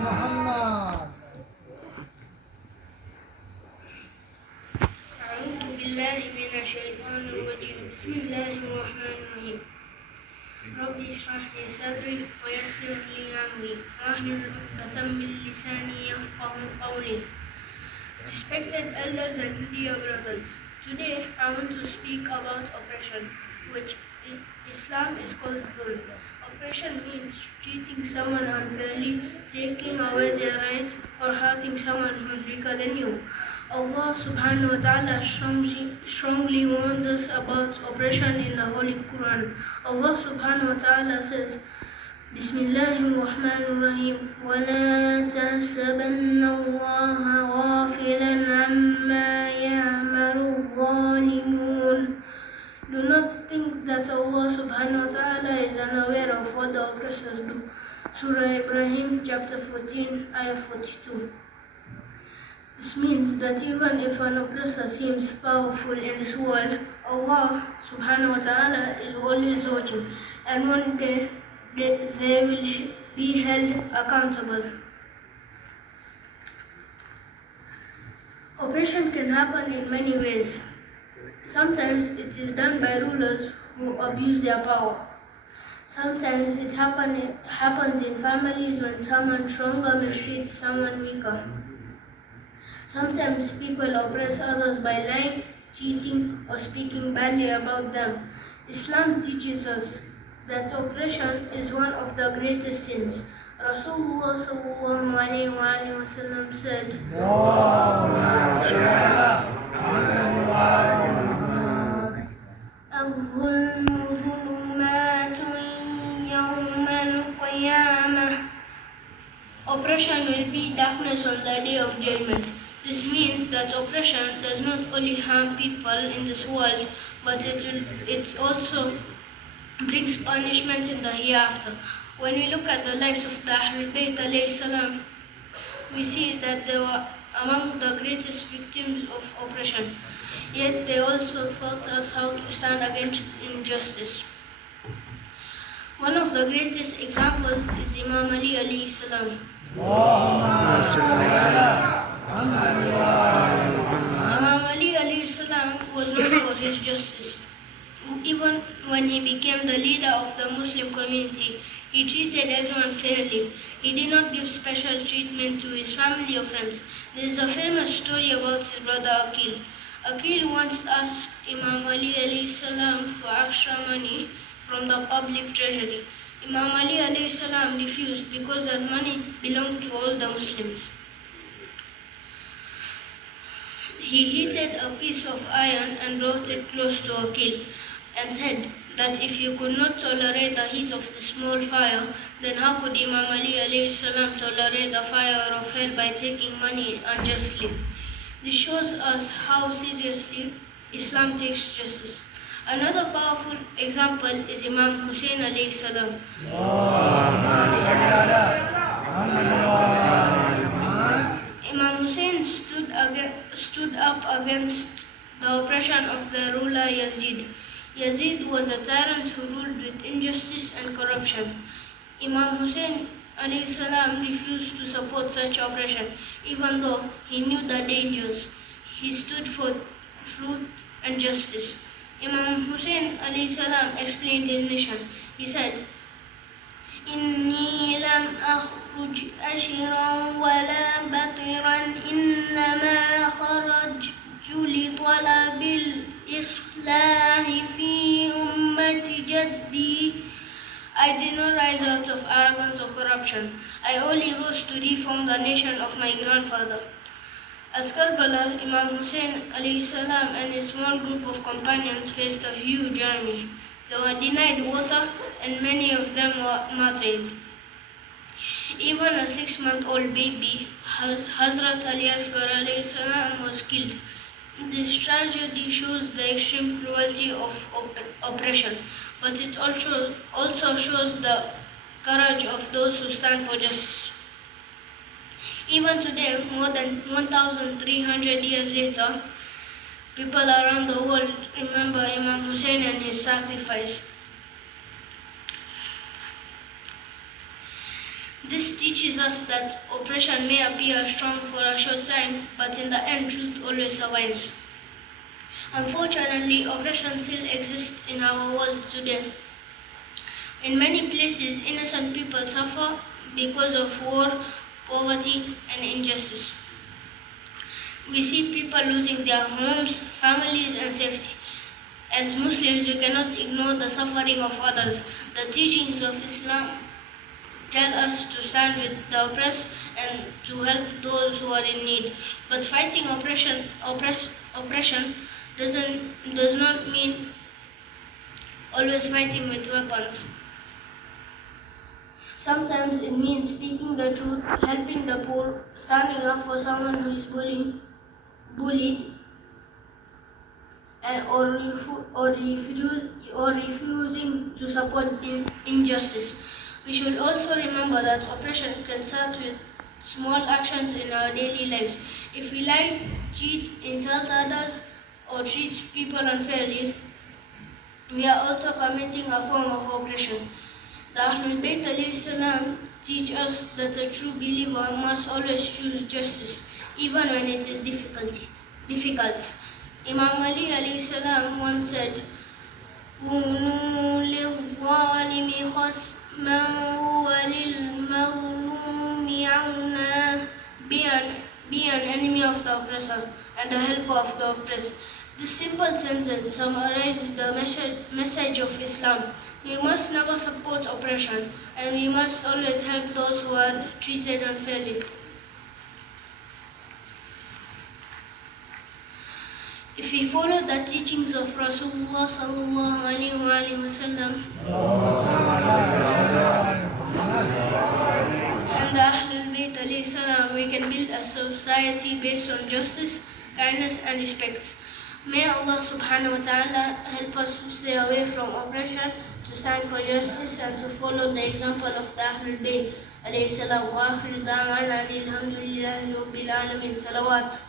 Muhammad. أعوذ بالله من الشيطان الرجيم بسم الله الرحمن الرحيم ربي اشرح لي صدري ويسر لي أمري واحلل عقدة من لساني يفقهوا قولي. Respected elders and dear brothers, today I want to speak about oppression, which in Islam is called Dhulm. Oppression means treating someone unfairly, taking away their rights, or hurting someone who is weaker than you. Allah subhanahu wa ta'ala strongly warns us about oppression in the Holy Quran. Allah subhanahu wa ta'ala says, بسم الله الرحمن الرحيم ولا تحسبن الله غافلا عما يعمل الظالمون. Do not think that Allah subhanahu wa ta'ala is unaware of what the oppressors do. Surah Ibrahim chapter 14 ayah 42. This means that even if an oppressor seems powerful in this world, Allah subhanahu wa ta'ala is always watching, and one day they will be held accountable. Oppression can happen in many ways. Sometimes it is done by rulers who abuse their power. Sometimes it happens in families when someone stronger mistreats someone weaker. Sometimes people oppress others by lying, cheating, or speaking badly about them. Islam teaches us that oppression is one of the greatest sins. Rasulullah sallallahu alayhi wa sallam said, الظلم ظلمات يوم القيامة. Oppression will be darkness on the day of judgment. This means that oppression does not only harm people in this world, but it also brings punishment in the hereafter. When we look at the lives of the Ahlul Bayt alayhi salam, we see that they were among the greatest victims of oppression. Yet they also taught us how to stand against injustice. One of the greatest examples is Imam Ali alayhi salam. Imam Ali alayhi salam was known for his justice. Even when he became the leader of the Muslim community, he treated everyone fairly. He did not give special treatment to his family or friends. There is a famous story about his brother Aqil. Aqil once asked Imam Ali alayhi salam for extra money from the public treasury. Imam Ali alayhi salam refused because that money belonged to all the Muslims. He heated a piece of iron and brought it close to Aqil and said that if you could not tolerate the heat of the small fire, then how could Imam Ali alayhi salam tolerate the fire of hell by taking money unjustly? This shows us how seriously Islam takes justice. Another powerful example is Imam Husayn alayhi salam. Imam Hussein stood up against the oppression of the ruler Yazid. Yazid was a tyrant who ruled with injustice and corruption. Imam Hussein alayhi salam refused to support such oppression, even though he knew the dangers. He stood for truth and justice. Imam Hussein alayhi salam explained his mission. He said, إني لم أخرج أشرا ولا بطرا إنما خرجت لطلب الإصلاح في أمة جدي. I did not rise out of arrogance or corruption. I only rose to reform the nation of my grandfather. At Karbala, Imam Hussein alayhi salam and his small group of companions faced a huge army. They were denied water and many of them were martyred. Even a 6-month-old baby, Hazrat Asghar alayhi salam, was killed. This tragedy shows the extreme cruelty of oppression, but it also shows the courage of those who stand for justice. Even today, more than 1,300 years later, people around the world remember Imam Hussein and his sacrifice. This teaches us that oppression may appear strong for a short time, but in the end, truth always survives. Unfortunately, oppression still exists in our world today. In many places, innocent people suffer because of war, poverty, and injustice. We see people losing their homes, families, and safety. As Muslims, we cannot ignore the suffering of others. The teachings of Islam tell us to stand with the oppressed and to help those who are in need. But fighting oppression does not mean always fighting with weapons. Sometimes it means speaking the truth, helping the poor, standing up for someone who is bullied, and or refusing to support injustice. We should also remember that oppression can start with small actions in our daily lives. If we lie, cheat, insult others, or treat people unfairly, we are also committing a form of oppression. The Ahlul Bayt alayhi salam teach us that a true believer must always choose justice, even when it is difficult. Imam Ali alayhi salam once said, كونوا للظالم خصما وللمظلوم عونا. Be an enemy of the oppressor and a helper of the oppressed. This simple sentence summarizes the message of Islam. We must never support oppression, and we must always help those who are treated unfairly. If we follow the teachings of Rasulullah sallallahu alaihi wasallam and the Ahlul Bayt alayhi salam, we can build a society based on justice, kindness, and respect. May Allah subhanahu wa ta'ala help us to stay away from oppression, to stand for justice, and to follow the example of the Ahlul Bayt alayhi salam. Wa akhiru da'wana alhamdulillahi rabbil alamin. Salawat.